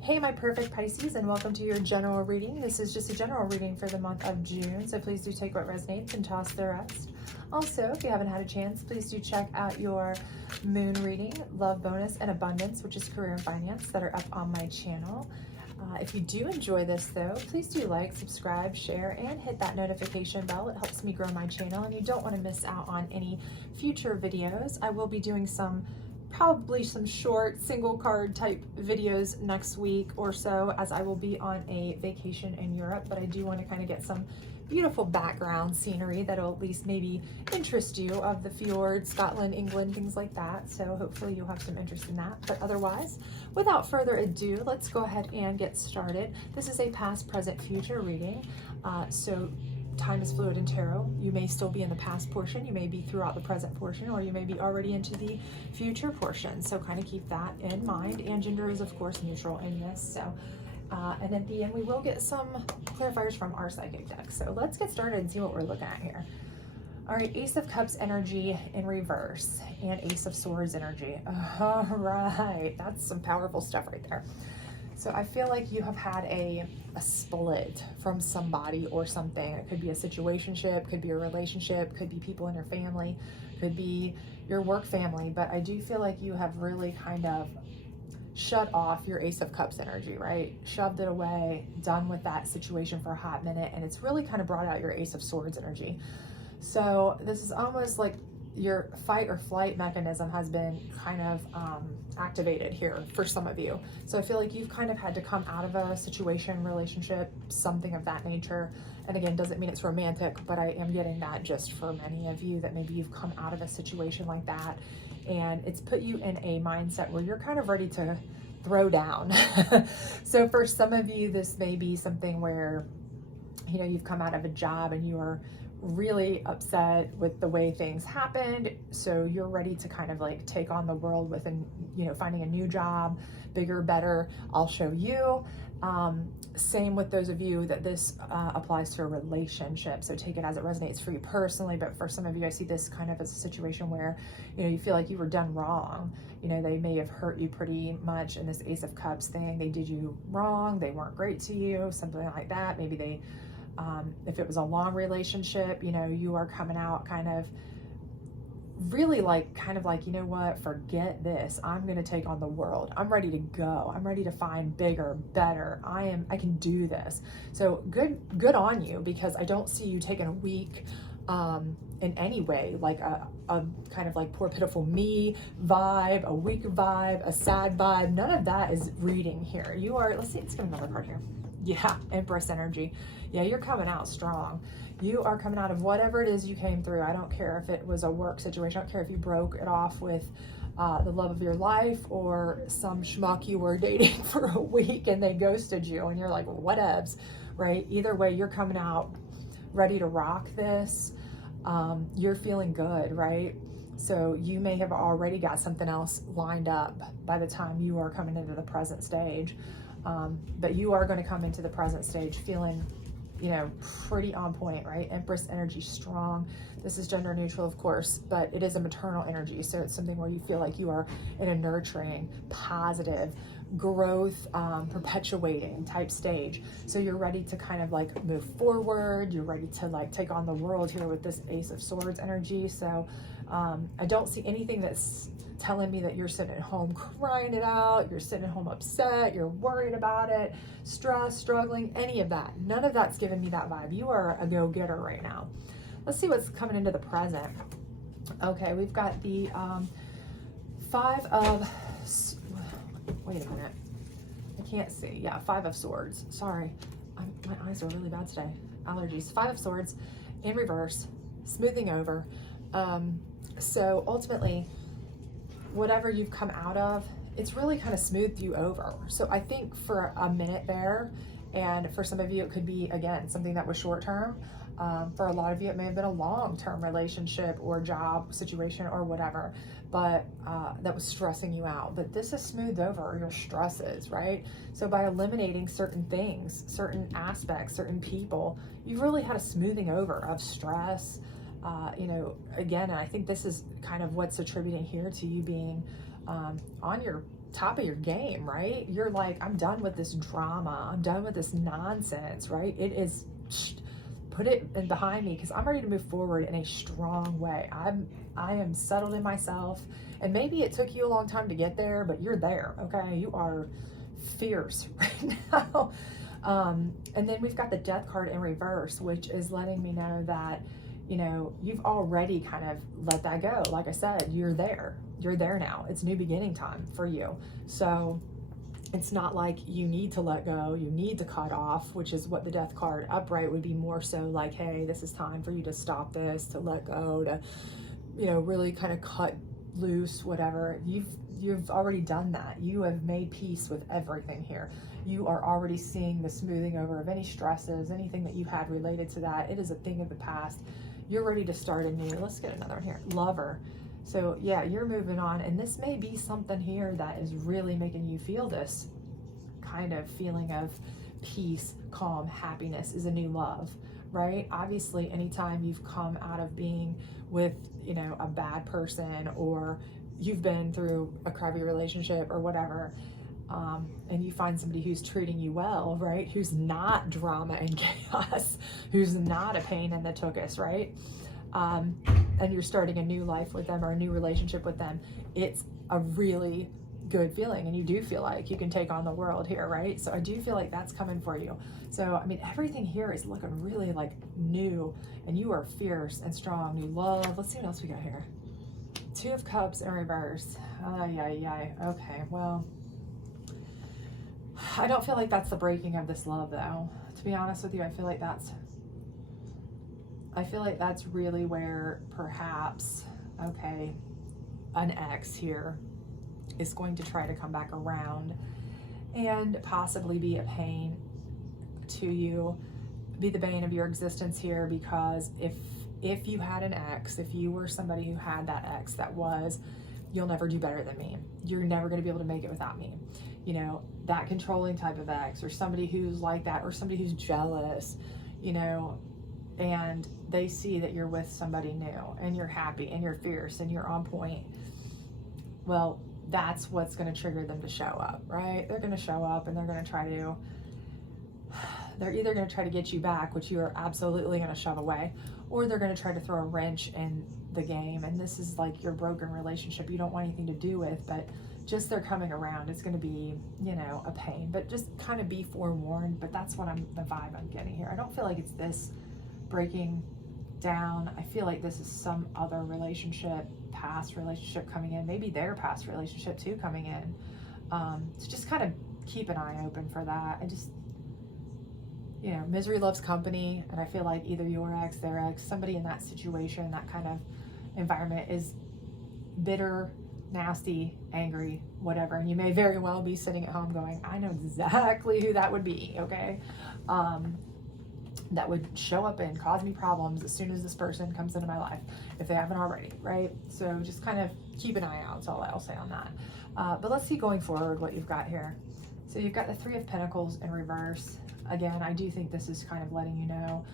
Hey, my perfect Pisces, and welcome to your general reading. This is just a general reading for the month of June, so please do take what resonates and toss the rest. Also, if you haven't had a chance, please do check out your moon reading, love bonus, and abundance, which is career and finance, that are up on my channel. If you do enjoy this, though, please do like, subscribe, share, and hit that notification bell. It helps me grow my channel, and you don't want to miss out on any future videos. I will be doing probably some short single card type videos next week or so, as I will be on a vacation in Europe, but I do want to kind of get some beautiful background scenery that'll at least maybe interest you, of the fjords, Scotland, England, things like that. So hopefully you'll have some interest in that. But otherwise, without further ado, let's go ahead and get started. This is a past, present, future reading. So time is fluid in tarot. You may still be in the past portion, you may be throughout the present portion, or you may be already into the future portion. So kind of keep that in mind. And gender is, of course, neutral in this. So, and at the end, we will get some clarifiers from our psychic deck. So let's get started and see what we're looking at here. All right, Ace of Cups energy in reverse and Ace of Swords energy. All right, that's some powerful stuff right there. So I feel like you have had a split from somebody or something. It could be a situationship, could be a relationship, could be people in your family, could be your work family. But I do feel like you have really kind of shut off your Ace of Cups energy, right? Shoved it away, done with that situation for a hot minute, and it's really kind of brought out your Ace of Swords energy. So this is almost like your fight or flight mechanism has been kind of activated here for some of you. So I feel like you've kind of had to come out of a situation, relationship, something of that nature. And again, doesn't mean it's romantic, but I am getting that just for many of you, that maybe you've come out of a situation like that and it's put you in a mindset where you're kind of ready to throw down. So for some of you, this may be something where, you know, you've come out of a job and you are really upset with the way things happened, so you're ready to kind of like take on the world with finding a new job, bigger, better, I'll show you. Same with those of you that this applies to a relationship, so take it as it resonates for you personally. But for some of you, I see this kind of as a situation where, you know, you feel like you were done wrong. You know, they may have hurt you pretty much in this Ace of Cups thing. They did you wrong, they weren't great to you, something like that. Maybe they if it was a long relationship, you know, you are coming out kind of really like, you know what, forget this. I'm going to take on the world. I'm ready to go. I'm ready to find bigger, better. I can do this. So good on you, because I don't see you taking a week in any way, like a kind of like poor pitiful me vibe, a weak vibe, a sad vibe. None of that is reading here. You are, let's see, let's get another card here. Yeah, Empress energy. Yeah, you're coming out strong. You are coming out of whatever it is you came through. I don't care if it was a work situation. I don't care if you broke it off with the love of your life, or some schmuck you were dating for a week and they ghosted you and you're like, whatevs, right? Either way, you're coming out ready to rock this. You're feeling good, right? So you may have already got something else lined up by the time you are coming into the present stage. But you are going to come into the present stage feeling, you know, pretty on point, right? Empress energy, strong. This is gender neutral, of course, but it is a maternal energy. So it's something where you feel like you are in a nurturing, positive, growth, perpetuating type stage. So you're ready to kind of like move forward. You're ready to like take on the world here with this Ace of Swords energy. So I don't see anything that's telling me that you're sitting at home crying it out, you're sitting at home upset, you're worried about it, stressed, struggling, any of that. None of that's giving me that vibe. You are a go-getter right now. Let's see what's coming into the present. Okay, we've got the wait a minute. I can't see. Yeah, Five of Swords. Sorry. My eyes are really bad today. Allergies. Five of Swords in reverse, smoothing over. So ultimately, whatever you've come out of, it's really kind of smoothed you over. So I think for a minute there, and for some of you, it could be, again, something that was short term. For a lot of you, it may have been a long-term relationship or job situation or whatever, but that was stressing you out. But this has smoothed over your stresses, right? So by eliminating certain things, certain aspects, certain people, you've really had a smoothing over of stress. You know, again, and I think this is kind of what's attributing here to you being on your top of your game, right? You're like, I'm done with this drama. I'm done with this nonsense, right? It is, put it behind me because I'm ready to move forward in a strong way. I am settled in myself, and maybe it took you a long time to get there, but you're there, okay? You are fierce right now. And then we've got the Death card in reverse, which is letting me know that, you know, you've already kind of let that go. Like I said, you're there now. It's new beginning time for you. So it's not like you need to let go, you need to cut off, which is what the Death card upright would be more so like, hey, this is time for you to stop this, to let go, to, you know, really kind of cut loose, whatever. You've already done that. You have made peace with everything here. You are already seeing the smoothing over of any stresses, anything that you had related to that. It is a thing of the past. You're ready to start anew. Let's get another one here. Lover. So yeah, you're moving on, and this may be something here that is really making you feel this kind of feeling of peace, calm, happiness is a new love, right? Obviously, anytime you've come out of being with, you know, a bad person, or you've been through a crappy relationship or whatever, and you find somebody who's treating you well, right? Who's not drama and chaos, who's not a pain in the tuchus, right? And you're starting a new life with them or a new relationship with them. It's a really good feeling, and you do feel like you can take on the world here, right? So I do feel like that's coming for you. So I mean, everything here is looking really like new, and you are fierce and strong. New love. Let's see what else we got here. Two of Cups in reverse. Okay, well, I don't feel like that's the breaking of this love, though. To be honest with you, I feel like that's really where perhaps, okay, an ex here is going to try to come back around and possibly be a pain to you, be the bane of your existence here, because if you had an ex, if you were somebody who had that ex that was, you'll never do better than me, you're never going to be able to make it without me, you know, that controlling type of ex, or somebody who's like that, or somebody who's jealous, you know, and they see that you're with somebody new and you're happy and you're fierce and you're on point, well, that's what's going to trigger them to show up, right? They're going to show up, and they're either going to try to get you back, which you are absolutely going to shove away, or they're going to try to throw a wrench in the game. And this is like your broken relationship you don't want anything to do with, but just they're coming around. It's going to be, you know, a pain, but just kind of be forewarned. But that's what the vibe I'm getting here. I don't feel like it's this breaking down. I feel like this is some other relationship, past relationship coming in, maybe their past relationship too coming in. So just kind of keep an eye open for that. And just, you know, misery loves company, and I feel like either your ex, their ex, somebody in that situation, that kind of environment is bitter, nasty, angry, whatever. And you may very well be sitting at home going, I know exactly who that would be, okay? That would show up and cause me problems as soon as this person comes into my life, if they haven't already, right? So just kind of keep an eye out. That's all I'll say on that. But let's see going forward what you've got here. So you've got the Three of Pentacles in reverse. Again, I do think this is kind of letting you know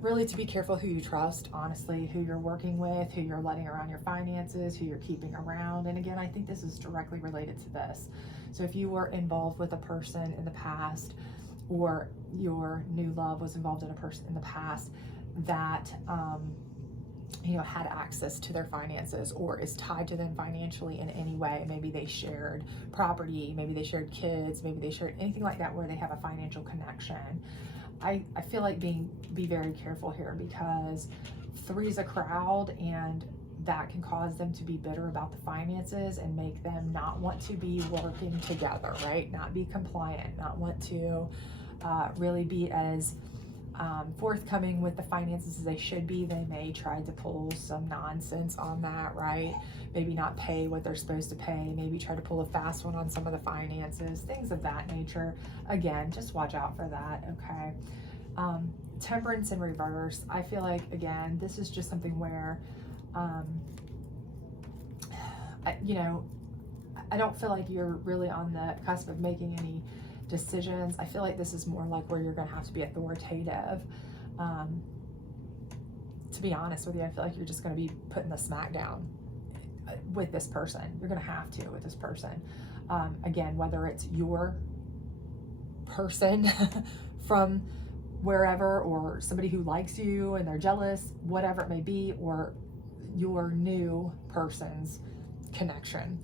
really to be careful who you trust, honestly, who you're working with, who you're letting around your finances, who you're keeping around. And again, I think this is directly related to this. So if you were involved with a person in the past, or your new love was involved in a person in the past that, you know, had access to their finances or is tied to them financially in any way. Maybe they shared property, maybe they shared kids, maybe they shared anything like that where they have a financial connection. I feel like be very careful here, because three is a crowd, and that can cause them to be bitter about the finances and make them not want to be working together, right? Not be compliant, not want to really be as forthcoming with the finances as they should be. They may try to pull some nonsense on that, right? Maybe not pay what they're supposed to pay, maybe try to pull a fast one on some of the finances, things of that nature. Again, just watch out for that, okay? Temperance in reverse. I feel like, again, this is just something where, you know, I don't feel like you're really on the cusp of making any decisions. I feel like this is more like where you're going to have to be authoritative. To be honest with you, I feel like you're just going to be putting the smack down with this person. You're going to have to with this person. Again, whether it's your person from wherever, or somebody who likes you and they're jealous, whatever it may be, or your new person's connection.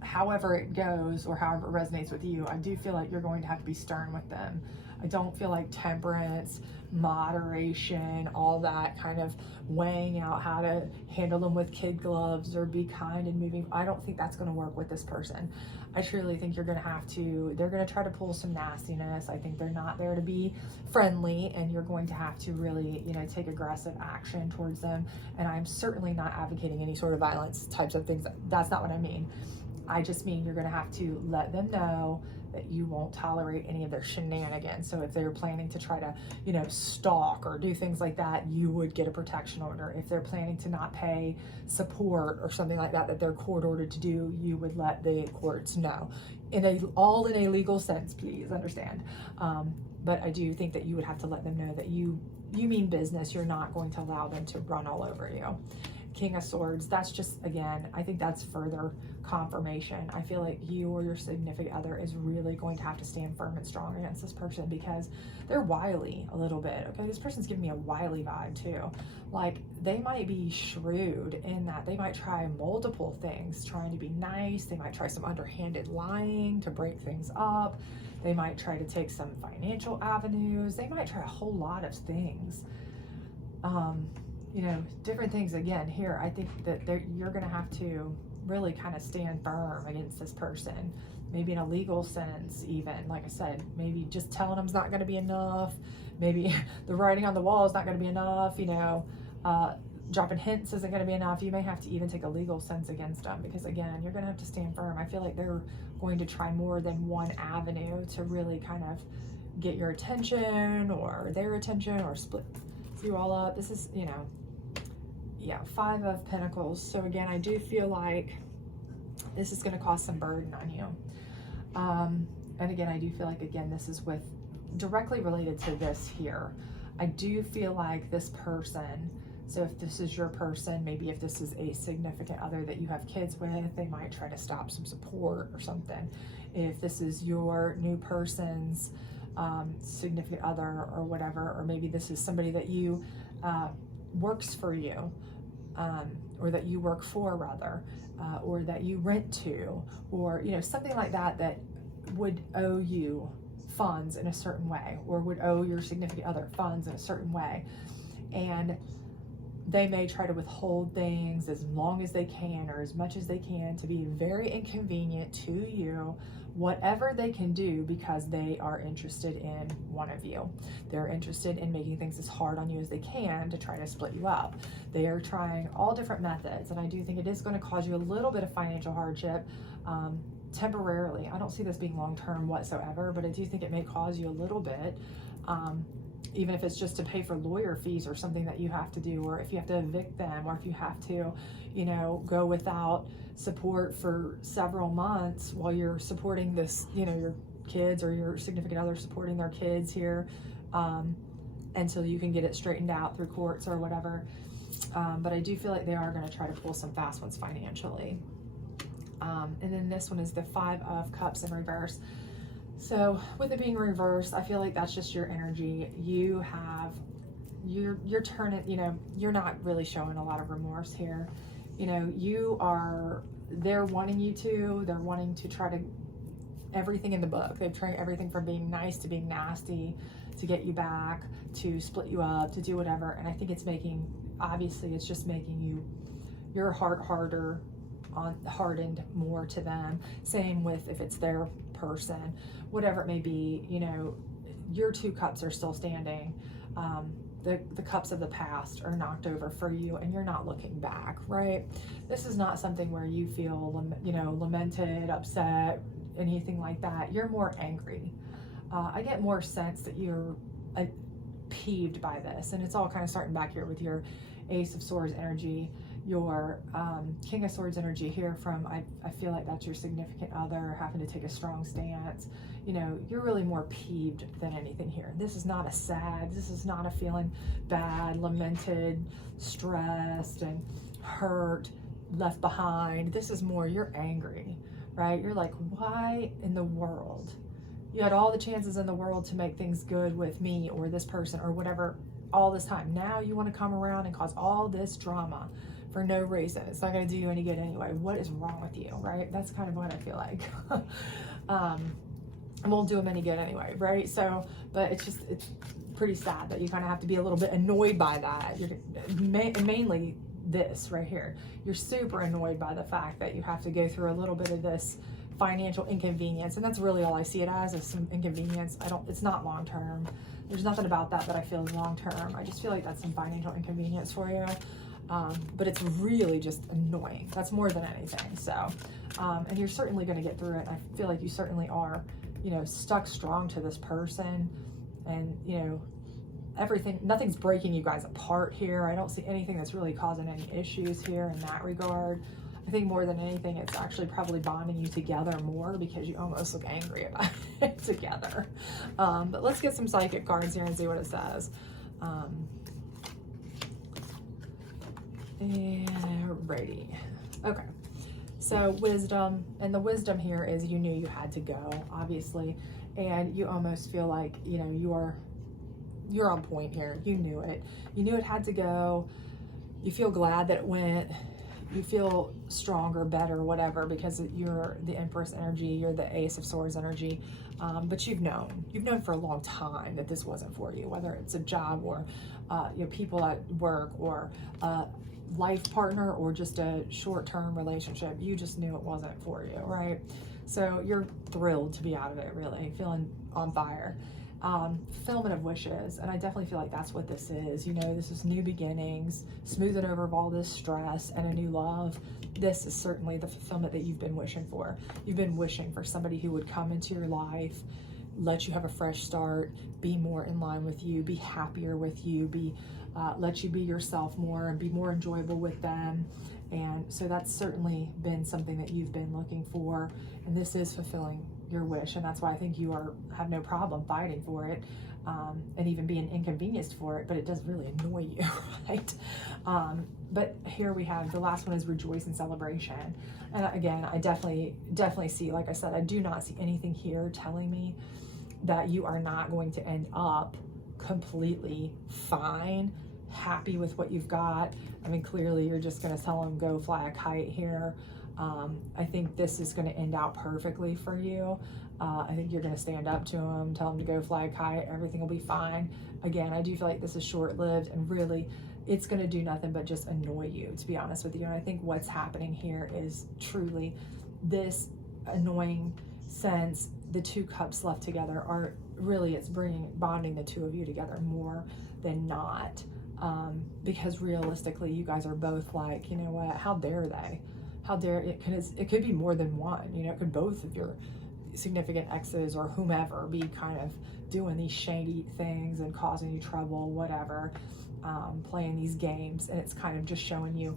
However it goes, or however it resonates with you, I do feel like you're going to have to be stern with them. I don't feel like temperance, moderation, all that kind of weighing out how to handle them with kid gloves or be kind and moving. I don't think that's going to work with this person. I truly think you're going to have to, they're going to try to pull some nastiness. I think they're not there to be friendly, and you're going to have to really, you know, take aggressive action towards them. And I'm certainly not advocating any sort of violence types of things. That's not what I mean. I just mean you're going to have to let them know that you won't tolerate any of their shenanigans. So if they're planning to try to, you know, stalk or do things like that, you would get a protection order. If they're planning to not pay support or something like that, that they're court ordered to do, you would let the courts know. All in a legal sense, please understand. But I do think that you would have to let them know that you mean business. You're not going to allow them to run all over you. King of Swords, that's just, again, I think that's further confirmation. I feel like you or your significant other is really going to have to stand firm and strong against this person, because they're wily a little bit. Okay, this person's giving me a wily vibe too. Like, they might be shrewd in that they might try multiple things, trying to be nice. They might try some underhanded lying to break things up. They might try to take some financial avenues. They might try a whole lot of things. You know, different things. Again, here, I think that you're going to have to really kind of stand firm against this person, maybe in a legal sense. Even, like I said, maybe just telling them is not going to be enough. Maybe the writing on the wall is not going to be enough. You know, dropping hints isn't going to be enough. You may have to even take a legal sense against them, because again, you're going to have to stand firm. I feel like they're going to try more than one avenue to really kind of get your attention or their attention, or split you all up. This is, you know, yeah, 5 of Pentacles. So again, I do feel like this is going to cause some burden on you. And again, I do feel like, again, this is directly related to this here. I do feel like this person, so if this is your person, maybe if this is a significant other that you have kids with, they might try to stop some support or something. If this is your new person's significant other or whatever, or maybe this is somebody that you works for you, or that you work for rather, or that you rent to, or, you know, something like that, that would owe you funds in a certain way, or would owe your significant other funds in a certain way. And they may try to withhold things as long as they can, or as much as they can, to be very inconvenient to you, whatever they can do, because they are interested in one of you. They're interested in making things as hard on you as they can to try to split you up. They are trying all different methods, and I do think it is going to cause you a little bit of financial hardship temporarily. I don't see this being long-term whatsoever, but I do think it may cause you a little bit, even if it's just to pay for lawyer fees or something that you have to do, or if you have to evict them, or if you have to, you know, go without support for several months while you're supporting this, you know, your kids, or your significant other supporting their kids here, until you can get it straightened out through courts or whatever. But I do feel like they are going to try to pull some fast ones financially. And then this one is the 5 of Cups in reverse. So with it being reversed, I feel like that's just your energy. You're turning, you know, you're not really showing a lot of remorse here. You know, they're wanting you to, they're wanting to try to, everything in the book. They've tried everything from being nice to being nasty, to get you back, to split you up, to do whatever. And I think it's obviously it's just making your heart hardened more to them. Same with if it's their person, whatever it may be, you know, your 2 cups are still standing. The cups of the past are knocked over for you, and you're not looking back, right? This is not something where you feel, you know, lamented, upset, anything like that. You're more angry. I get more sense that you're peeved by this, and it's all kind of starting back here with your Ace of Swords energy, your King of Swords energy here from, I feel like that's your significant other having to take a strong stance. You know, you're really more peeved than anything here. This is not this is not a feeling bad, lamented, stressed, and hurt. left behind. This is more, you're angry, right? You're like, why in the world? You had all the chances in the world to make things good with me or this person or whatever all this time. Now you want to come around and cause all this drama for no reason. It's not going to do you any good anyway. What is wrong with you, right? That's kind of what I feel like. It won't do them any good anyway, right? So, but it's pretty sad that you kind of have to be a little bit annoyed by that. You're mainly this right here. You're super annoyed by the fact that you have to go through a little bit of this financial inconvenience, and that's really all I see it as, is some inconvenience. It's not long term. There's nothing about that I feel is long term. I just feel like that's some financial inconvenience for you. But it's really just annoying. That's more than anything. So, and you're certainly going to get through it. I feel like you certainly are, you know, stuck strong to this person, and, you know, nothing's breaking you guys apart here. I don't see anything that's really causing any issues here in that regard. I think more than anything, it's actually probably bonding you together more, because you almost look angry about it together. But let's get some psychic cards here and see what it says. Alrighty. Okay. So wisdom, and the wisdom here is you knew you had to go, obviously, and you almost feel like, you know, you're on point here. You knew it. You knew it had to go. You feel glad that it went. You feel stronger, better, whatever, because you're the Empress energy, you're the Ace of Swords energy. But you've known for a long time that this wasn't for you, whether it's a job or you know, people at work, or life partner, or just a short-term relationship. You just knew it wasn't for you, right? So you're thrilled to be out of it, really feeling on fire. Fulfillment of wishes, and I definitely feel like that's what this is. You know, this is new beginnings, smoothing over of all this stress, and a new love. This is certainly the fulfillment that you've been wishing for. You've been wishing for somebody who would come into your life, let you have a fresh start, be more in line with you, be happier with you, let you be yourself more and be more enjoyable with them. And so that's certainly been something that you've been looking for, and this is fulfilling your wish, and that's why I think you have no problem fighting for it, and even being inconvenienced for it, but it does really annoy you, right? But here we have, the last one is rejoice and celebration. And again, I definitely see, like I said, I do not see anything here telling me that you are not going to end up completely fine, happy with what you've got. I mean, clearly you're just going to tell them go fly a kite here. I think this is going to end out perfectly for you. I think you're going to stand up to them, tell them to go fly a kite, everything will be fine. Again, I do feel like this is short-lived, and really it's going to do nothing but just annoy you, to be honest with you. And I think what's happening here is truly this annoying sense. The two cups left together are really, it's bonding the two of you together more than not. Because realistically, you guys are both like, you know what, how dare they? How dare it? It could be more than one, you know, it could both of your significant exes or whomever be kind of doing these shady things and causing you trouble, whatever, playing these games. And it's kind of just showing you,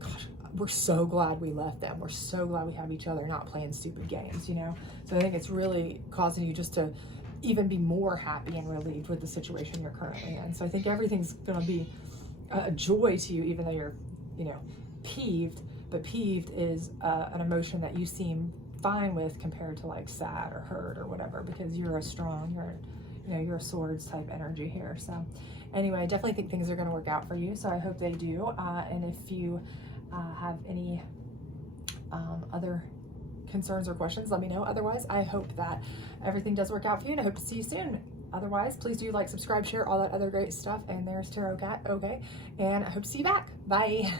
gosh, we're so glad we left them. We're so glad we have each other, not playing stupid games, you know? So I think it's really causing you just to even be more happy and relieved with the situation you're currently in. So I think everything's going to be a joy to you, even though you're, you know, peeved. But peeved is an emotion that you seem fine with compared to like sad or hurt or whatever, because you're a strong, you're a swords type energy here. So anyway, I definitely think things are going to work out for you. So I hope they do. And if you have any other concerns or questions, let me know. Otherwise, I hope that everything does work out for you, and I hope to see you soon. Otherwise, please do like, subscribe, share, all that other great stuff. And there's Tarot Cat. Okay. And I hope to see you back. Bye.